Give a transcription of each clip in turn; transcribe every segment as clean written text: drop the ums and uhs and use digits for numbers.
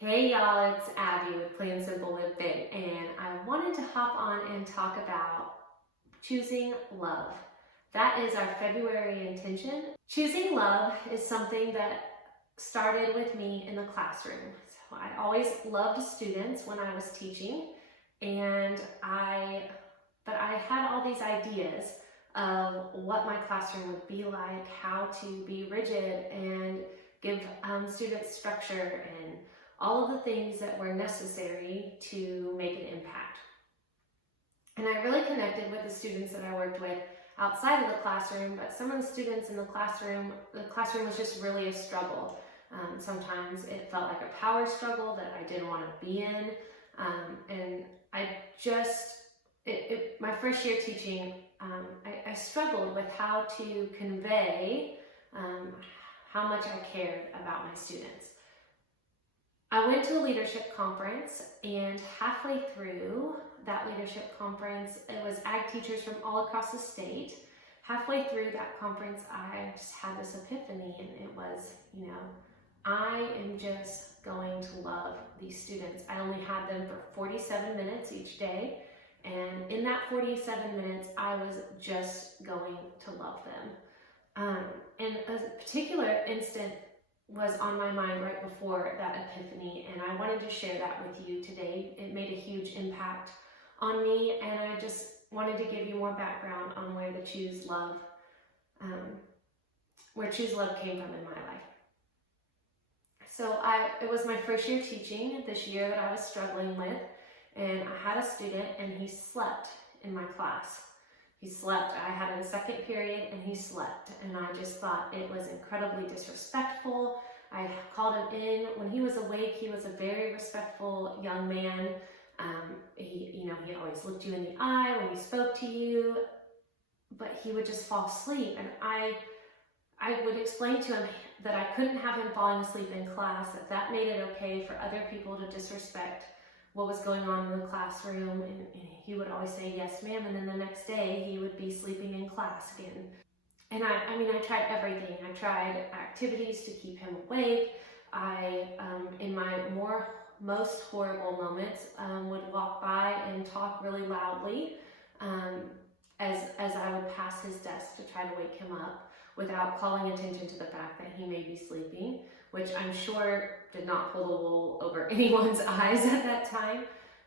Hey y'all, it's Abby with Plain Simple Live Fit, and I wanted to hop on and talk about choosing love. That is our February intention. Choosing love is something that started with me in the classroom. So I always loved students when I was teaching, and but I had all these ideas of what my classroom would be like, how to be rigid and give students structure and all of the things that were necessary to make an impact. And I really connected with the students that I worked with outside of the classroom, but some of the students in the classroom was just really a struggle. Sometimes it felt like a power struggle that I didn't want to be in. And I just, my first year teaching, I struggled with how to convey how much I cared about my students. I went to a leadership conference, and halfway through that leadership conference, it was ag teachers from all across the state. Halfway through that conference, I just had this epiphany, and it was, I am just going to love these students. I only had them for 47 minutes each day, and in that 47 minutes, I was just going to love them. And a particular instant was on my mind right before that epiphany, and I wanted to share that with you today. It made a huge impact on me, and I just wanted to give you more background on where Choose Love came from in my life. So it was my first year teaching, this year that I was struggling with, and I had a student, and he slept in my class. He slept. I had a second period and he slept, and I just thought it was incredibly disrespectful. I called him in. When he was awake, he was a very respectful young man. He always looked you in the eye when he spoke to you, but he would just fall asleep. And I would explain to him that I couldn't have him falling asleep in class, that made it okay for other people to disrespect what was going on in the classroom, and he would always say, "Yes, ma'am," and then the next day he would be sleeping in class again. And I tried everything. I tried activities to keep him awake. In my most horrible moments, would walk by and talk really loudly as I would pass his desk to try to wake him up without calling attention to the fact that he may be sleeping, which I'm sure did not pull the wool over anyone's eyes at that time.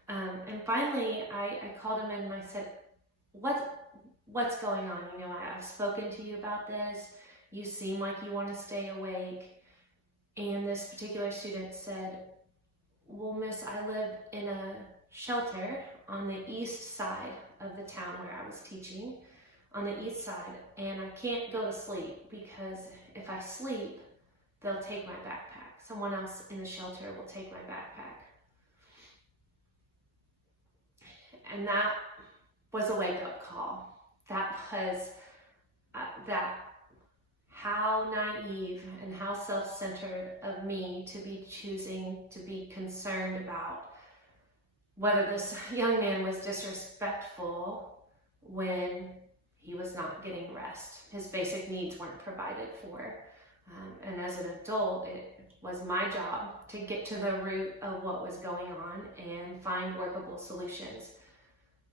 And finally, I called him in and I said, what's going on? I've spoken to you about this. You seem like you want to stay awake. And this particular student said, "Well, miss, I live in a shelter on the east side of the town where I was teaching, on the east side, and I can't go to sleep because if I sleep, they'll take my backpack. Someone else in the shelter will take my backpack." And that was a wake-up call. That was how naive and how self-centered of me to be choosing to be concerned about whether this young man was disrespectful when he was not getting rest. His basic needs weren't provided for. And as an adult, it was my job to get to the root of what was going on and find workable solutions,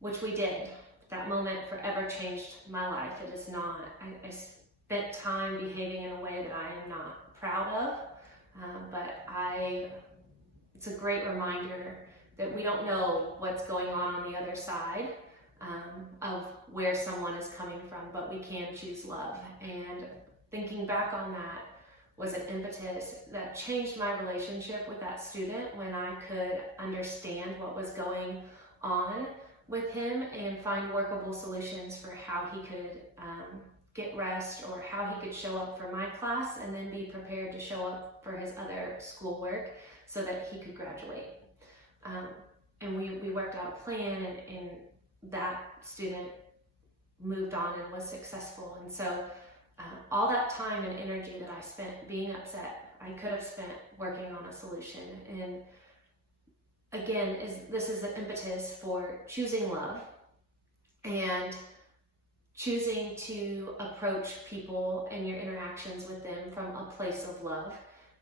which we did. That moment forever changed my life. It is not. I spent time behaving in a way that I am not proud of, but it's a great reminder that we don't know what's going on the other side of where someone is coming from, but we can choose love. And thinking back on that was an impetus that changed my relationship with that student when I could understand what was going on with him and find workable solutions for how he could get rest or how he could show up for my class and then be prepared to show up for his other schoolwork so that he could graduate. And we worked out a plan, and that student moved on and was successful. And so all that time and energy that I spent being upset, I could have spent working on a solution. And again, this is the impetus for choosing love and choosing to approach people and your interactions with them from a place of love.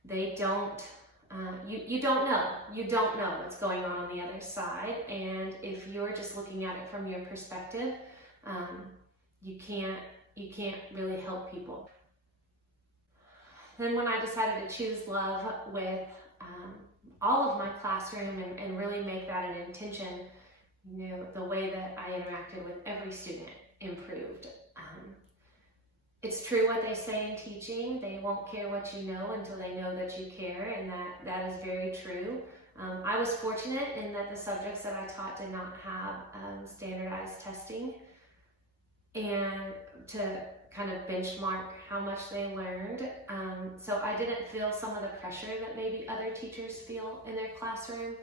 They don't You don't know. You don't know what's going on the other side. And if you're just looking at it from your perspective, you can't really help people. Then when I decided to choose love with all of my classroom and really make that an intention, the way that I interacted with every student improved. It's true what they say in teaching. They won't care what you know until they know that you care, and that is very true. I was fortunate in that the subjects that I taught did not have standardized testing, and to kind of benchmark how much they learned. So I didn't feel some of the pressure that maybe other teachers feel in their classroom,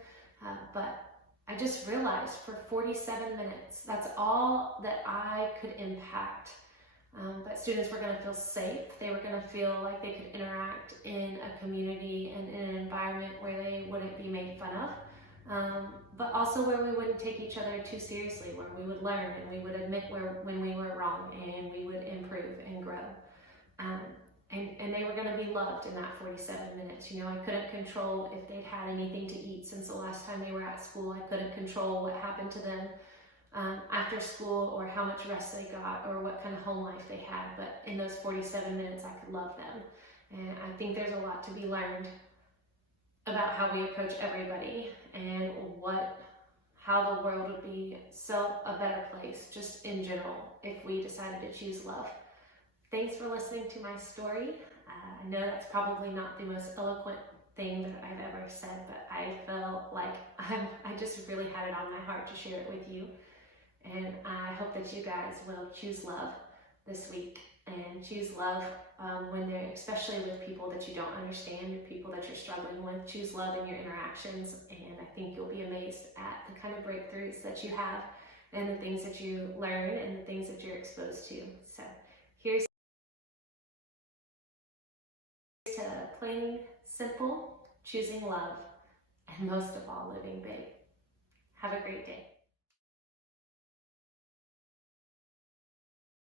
but I just realized for 47 minutes, that's all that I could impact. But students were going to feel safe. They were going to feel like they could interact in a community and in an environment where they wouldn't be made fun of, but also where we wouldn't take each other too seriously, where we would learn and we would admit when we were wrong, and we would improve and grow. And they were going to be loved in that 47 minutes. I couldn't control if they'd had anything to eat since the last time they were at school. I couldn't control what happened to them after school, or how much rest they got, or what kind of home life they had. But in those 47 minutes, I could love them. And I think there's a lot to be learned about how we approach everybody, and how the world would be a better place, just in general, if we decided to choose love. Thanks for listening to my story. I know that's probably not the most eloquent thing that I've ever said, but I felt like I just really had it on my heart to share it with you. And I hope that you guys will choose love this week, and choose love when they're, especially with people that you don't understand, people that you're struggling with. Choose love in your interactions, and I think you'll be amazed at the kind of breakthroughs that you have, and the things that you learn, and the things that you're exposed to. So here's to plain, simple, choosing love, and most of all, living big. Have a great day.